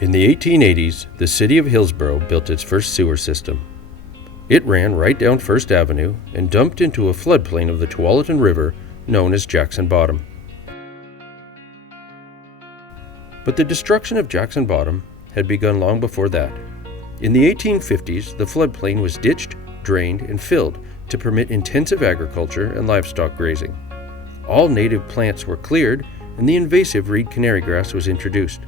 In the 1880s, the city of Hillsborough built its first sewer system. It ran right down First Avenue and dumped into a floodplain of the Tualatin River known as Jackson Bottom. But the destruction of Jackson Bottom had begun long before that. In the 1850s, the floodplain was ditched, drained, and filled to permit intensive agriculture and livestock grazing. All native plants were cleared, and the invasive reed canary grass was introduced.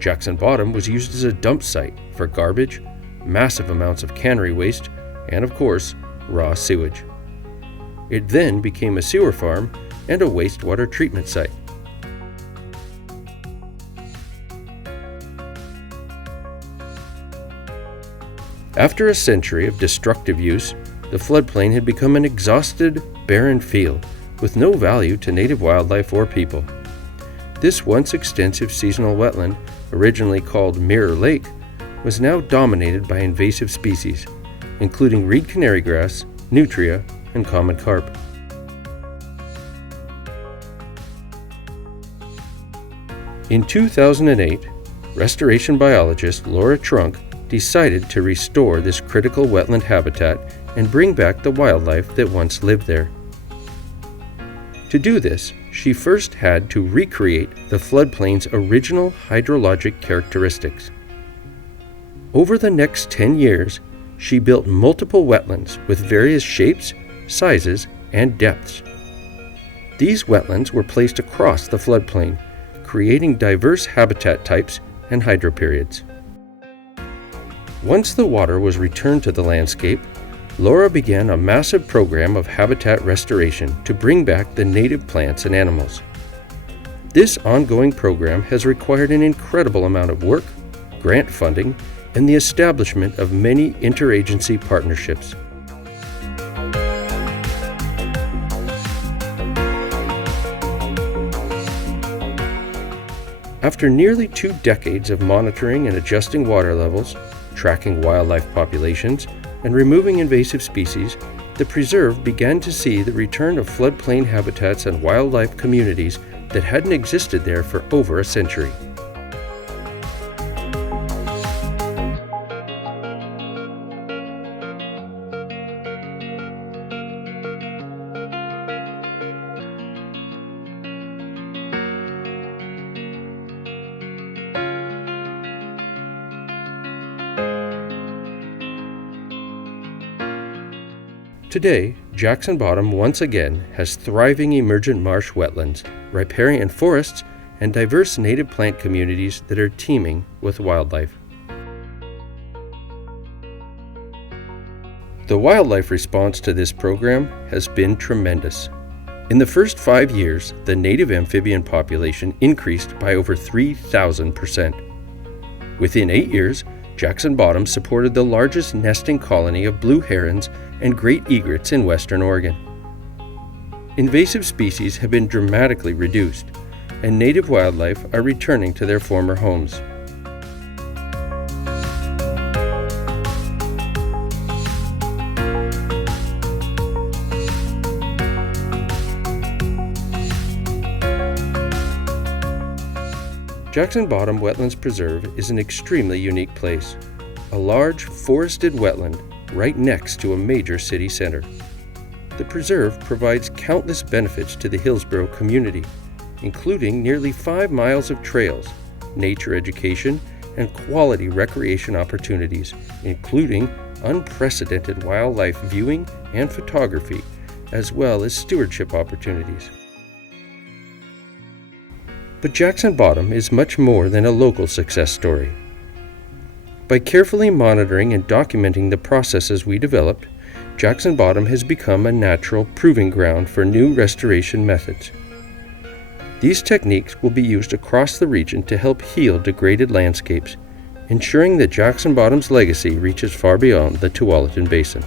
Jackson Bottom was used as a dump site for garbage, massive amounts of cannery waste, and of course, raw sewage. It then became a sewer farm and a wastewater treatment site. After a century of destructive use, the floodplain had become an exhausted, barren field with no value to native wildlife or people. This once extensive seasonal wetland, originally called Mirror Lake, was now dominated by invasive species, including reed canary grass, nutria, and common carp. In 2008, restoration biologist Laura Trunk decided to restore this critical wetland habitat and bring back the wildlife that once lived there. To do this, she first had to recreate the floodplain's original hydrologic characteristics. Over the next 10 years, she built multiple wetlands with various shapes, sizes, and depths. These wetlands were placed across the floodplain, creating diverse habitat types and hydroperiods. Once the water was returned to the landscape, Laura began a massive program of habitat restoration to bring back the native plants and animals. This ongoing program has required an incredible amount of work, grant funding, and the establishment of many interagency partnerships. After nearly 2 decades of monitoring and adjusting water levels, tracking wildlife populations, and removing invasive species, the preserve began to see the return of floodplain habitats and wildlife communities that hadn't existed there for over a century. Today, Jackson Bottom once again has thriving emergent marsh wetlands, riparian forests, and diverse native plant communities that are teeming with wildlife. The wildlife response to this program has been tremendous. In the first 5 years, the native amphibian population increased by over 3,000%. Within 8 years, Jackson Bottom supported the largest nesting colony of blue herons and great egrets in western Oregon. Invasive species have been dramatically reduced, and native wildlife are returning to their former homes. Jackson Bottom Wetlands Preserve is an extremely unique place, a large forested wetland right next to a major city center. The preserve provides countless benefits to the Hillsborough community, including nearly 5 miles of trails, nature education, and quality recreation opportunities, including unprecedented wildlife viewing and photography, as well as stewardship opportunities. But Jackson Bottom is much more than a local success story. By carefully monitoring and documenting the processes we developed, Jackson Bottom has become a natural proving ground for new restoration methods. These techniques will be used across the region to help heal degraded landscapes, ensuring that Jackson Bottom's legacy reaches far beyond the Tualatin Basin.